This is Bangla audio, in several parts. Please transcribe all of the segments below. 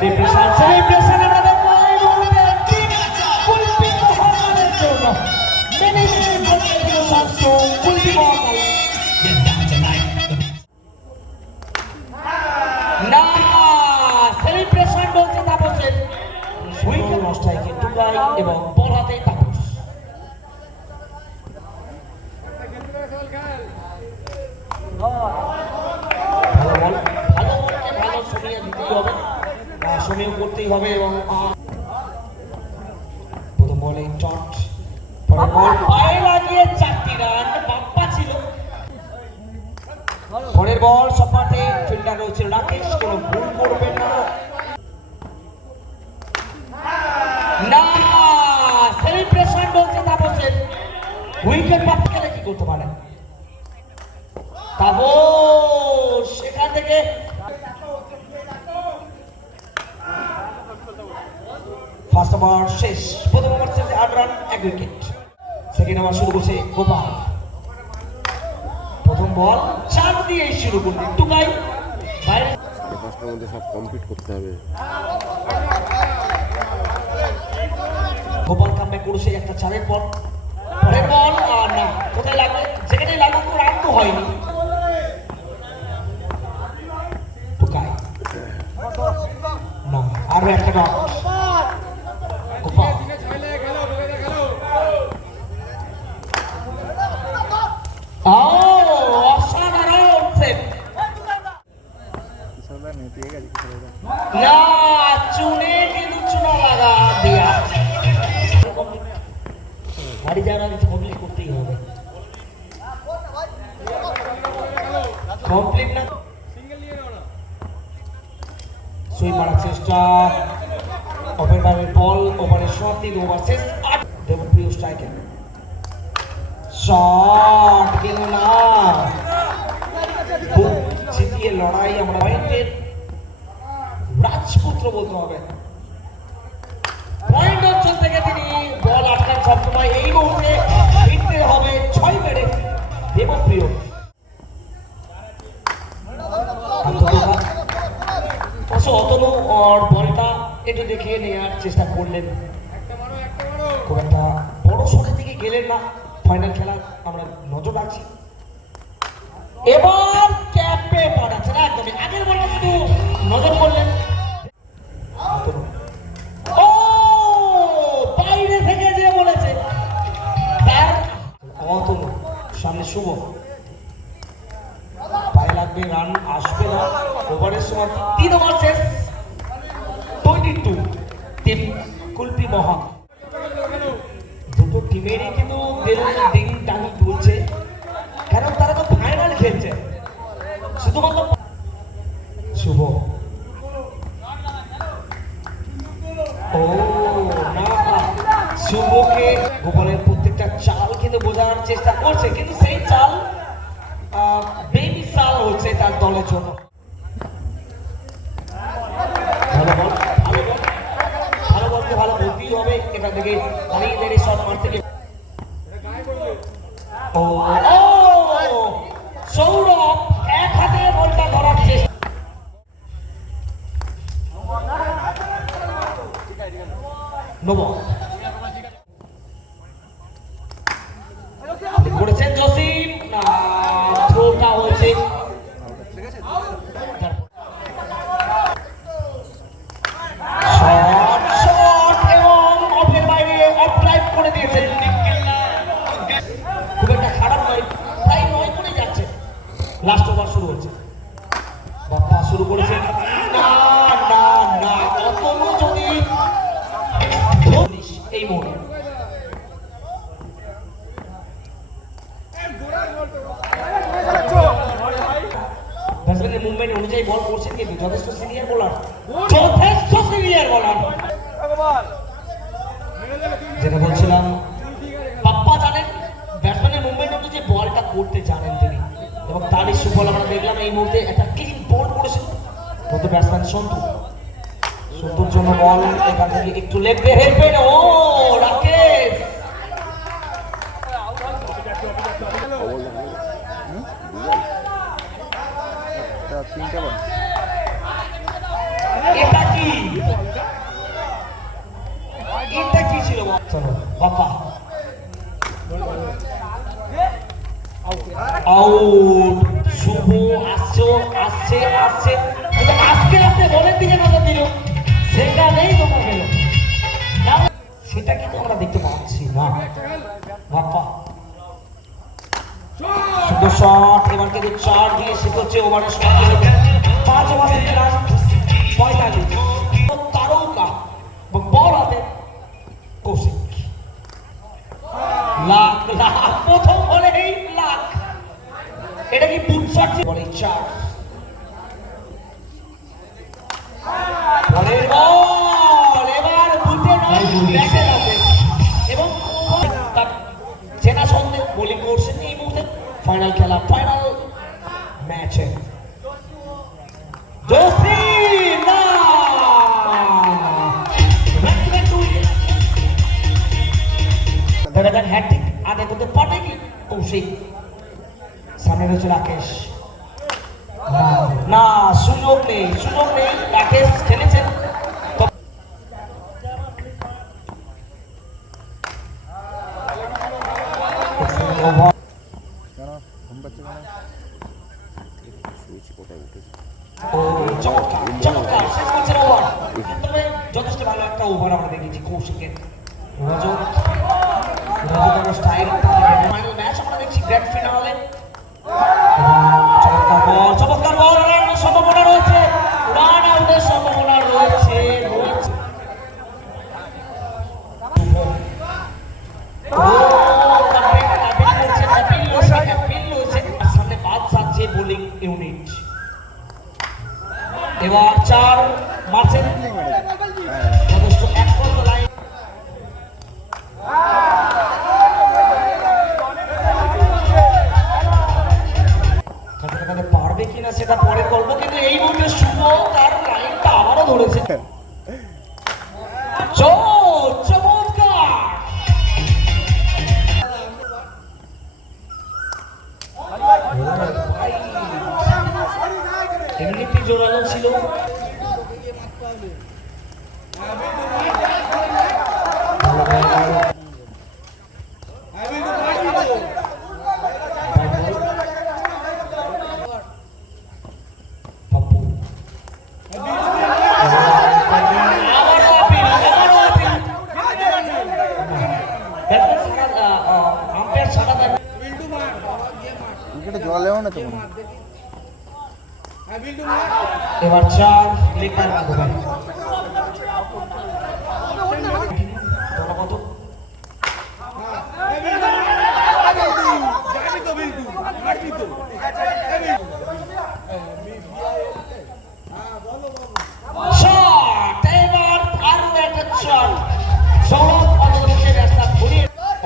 সেলিব্রেশন আমরা দেখবো এই মুহূর্তে কুলপি মহাকালের জন্য কুলপি মহাকাল না সেলিব্রেশন বলছে তাপসের উইকেট নষ্ট হয় কিন্তু টুকাই এবং বল হাতে তাপস সময় করতেই হবে এবং প্রথম বলে টট পরের বল পায়ে লাগিয়ে 4টি রান বাপ্পা ছিল পরের বল সপাটে ফিল্ডার রয়েছে রাকেশ কোনো ভুল করবেন না না সেলিব্রেশন বলছে তাপসের উইকেট প্রাপ্ত খেলে কি করতে পারে তাপস সেখান থেকে ফার্স্ট ওভার শেষ প্রথম ওভার শেষে 8 রান 1 উইকেট সেকেন্ড ওভার শুরু করছে গোপাল প্রথম বল 4 দিয়ে শুরু করতে টুকাই বাইরে পাঁচটার মধ্যে সব কমপ্লিট করতে হবে গোপাল কামব্যাক করেছে একটা 4-এর বল পরের বল আর না কোথায় লাগবে যেখানে লাগুক তো রান তো হয়নি টুকাই না আরো একটা নট গোপাল অসাধারণ সেভ না চুনে কিন্তু চুনা লাগা দিয়া বাড়ি যাওয়ার আগে কমপ্লিট করতেই হবে কমপ্লিট না সুই মারার চেষ্টা ওভারের বল ওভারের শট 3 ওভার শেষ 8 দেবপ্রিয় স্ট্রাইকার শট গেল না জিতিয়ে লড়াই আমরা পয়েন্টের রাজপুত্র বলতে হবে পয়েন্ট অঞ্চল থেকে তিনি বল আটকান সবসময় এই মুহূর্তে ফিরতে হবে 6 মেরে দেবপ্রিয় অতনু আর বলটা একটু দেখিয়ে নেওয়ার চেষ্টা করলেন খুব একটা বড় শটের দিকে গেলেন না ফাইনাল খেলা আমরা নজর রাখছি এবার ক্যাপে পাঠাচ্ছে না একদমই আগের বলটা শুধু নজর করলেন ও বাইরে থেকে যে বলেছে তার অতনু সামনে শুভ পায়ে লাগবে রান আসবে না ওভারের সময় 3 ওভার শেষ 22 টিম কুলপি মহা দুটো টিমেরই কিন্তু দিন টানি তুলছে কারণ তারা তো ফাইনাল খেলছে শুধুমাত্র শুভ ও না শুভকে গোপালের প্রত্যেকটা চাল কিন্তু বোঝার চেষ্টা করছে কিন্তু সেই চাল বেমিসাল হচ্ছে তার দলের জন্য ভালো বলতে ভালো বলতেই হবে এটা থেকে দাঁড়িয়ে শট মারতে ও সৌরভ এক হাতে বলটা ধরার চেষ্টা নব করেছেন জসিম না থ্রোটা হয়েছে শট এবং অফের বাইরে অফ ড্রাইভ করে দিয়েছে খুব একটা খারাপ নয় প্রায় 9 করে যাচ্ছে লাস্ট ওভার শুরু হচ্ছে বাপ্পা শুরু করেছেন না না না অতনু যদি এই মুহূর্তে ব্যাটসম্যানের মুভমেন্ট অনুযায়ী বল করছেন কিন্তু যথেষ্ট সিনিয়র বোলার যেটা বলছিলাম পাপ্পা জানেন ব্যাটসম্যানের মুভমেন্ট অনুযায়ী বলটা করতে জানেন তিনি এবং তারই সুফল আমরা দেখলাম এই মুহূর্তে একটা ক্লিন বল করেছেন প্রতি ব্যাটসম্যান সন্তুর জন্য বল এখান থেকে একটু লেগে হেলবেন ও রাকেশ এটা কি এটা কি ছিল চলো বাবা আউট শুভ আসছে কিন্তু আস্তে আস্তে বলের দিকে নজর দিল সেখানেই তোমার গেল সেটা কিন্তু আমরা দেখতে পাচ্ছি না বাবা সুন্দর শট এবার কিন্তু 4 দিয়ে শেষ হচ্ছে ওভারের সময় 5 ওভার থেকে রান 45 তারকা বল হাতে কৌশিক লাখ প্রথম বলেই লাখ এটা কি বুট শট বলে 4 বলের বল এবার বুটে নয় ব্যাটে আছে এবং তার চেনা সন্দেহ বোলিং করছেন এই মুহূর্তে ফাইনাল খেলা ফাইনাল ম্যাচে জোসি না দেখা যাক হ্যাট্রিক আদায় করতে পারবে কি কৌশিক সামনে রয়েছে রাকেশ না সুযোগ নেই রাকেশ খেলেছেন যথেষ্ট ভালো একটা ওভার আমরা দেখেছি কৌশিকের স্টাইল ফাইনাল ম্যাচ আমরা দেখছি গ্র্যান্ড ফিনালে চমৎকার বল রানের সম্ভাবনা রয়েছে রান আউটের সম্ভাবনা রয়েছে সামনে বাদ সাজছে বোলিং ইউনিট এবার 4 মারছেন যথেষ্ট এক লাইন পারবে কিনা সেটা পরে করবো কিন্তু এই মুহূর্তে শুভ তার লাইনটা আবারও ধরেছে চমৎকার এমনিতে জোরালো ছিল এবার 4 লেখার মাধ্যমে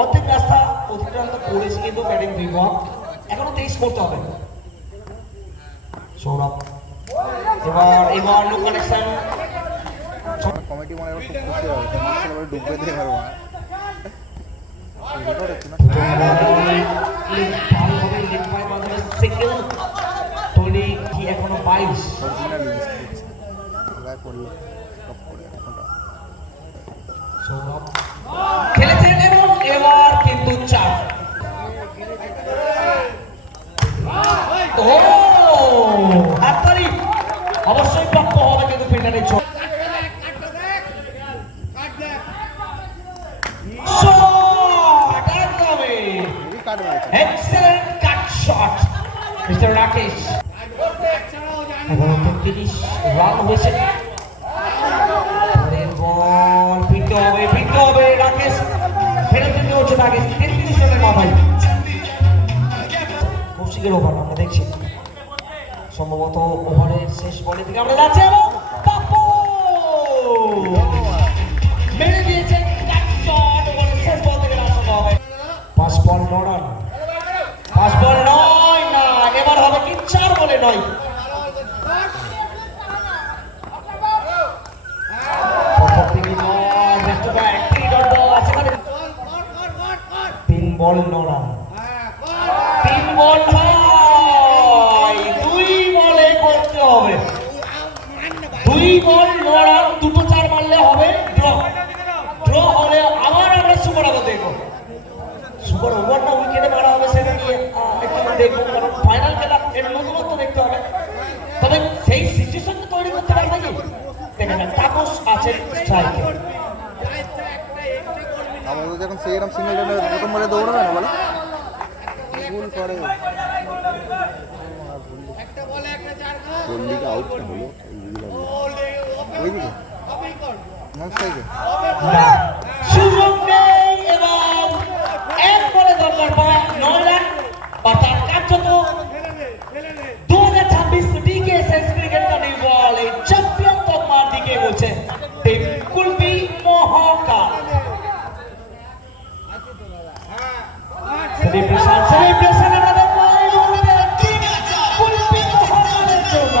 অর্ধেক রাস্তা অতিক্রান্ত করেছি কিন্তু ব্যাটিং বিভাগ এখনো 23 করতে হবে সৌরভ এবার নো কানেকশন কমিটি মনে হয় খুব খুশি হবে এবার ডুববে দিয়ে পারবো এখনো 22 সৌরভ খেলেছেন এবং এবার কিন্তু 4 অবশ্যই প্রাপ্য হবে কিন্তু ফিল্ডারের ছোট এক্সেলেন্ট কাট শট মিস্টার রাকেশ এবং 33 রান হয়েছে বল ফিরতে হবে রাকেশ ফেরত দিতে হচ্ছে তাকে 33 রানের মাথায় কৌশিকের ওভার আমরা দেখছি সম্ভবত ওভারের শেষ বলে থেকে আমরা যাচ্ছি এবং পাপু মেরে দিয়েছেন কাট শট ওভারের শেষ বল থেকে রান হবে 5 বল 9 রান 5 বল 9 না এবার হবে কি 4 বলে 9 3 বল 9 রান 3 বল 2 বলে করতে হবে 2 বল 9 রান দেখবো, কারণ ফাইনাল খেলা এর নতুনত্ব দেখতে হবে। তবে সেই সিচুয়েশনটা তৈরি করতে পারে নাকি দেখে না, তাপস আছেন স্ট্রাইকে। আমাদের যখন সেই এরকম সিঙ্গেল টাইমে প্রথম বলে দৌড়াবে না বলো ভুল করে কোন দিকে আউটটা হলো বুঝলাম না। ওইদিকে নন স্ট্রাইকে সুযোগ নেই এবং এক বলে দরকার পায় 9 রান, অর্থাৎ কার্যত 2026 ডিকেএসএস ক্রিকেট কাপ বল এই চ্যাম্পিয়ন তকমার দিকে এগোচ্ছে টিম কুলপি মহাকাল। সেলিব্রেশন আমরা দেখবো এই মুহূর্তে টিম কুলপি মহাকালের জন্য।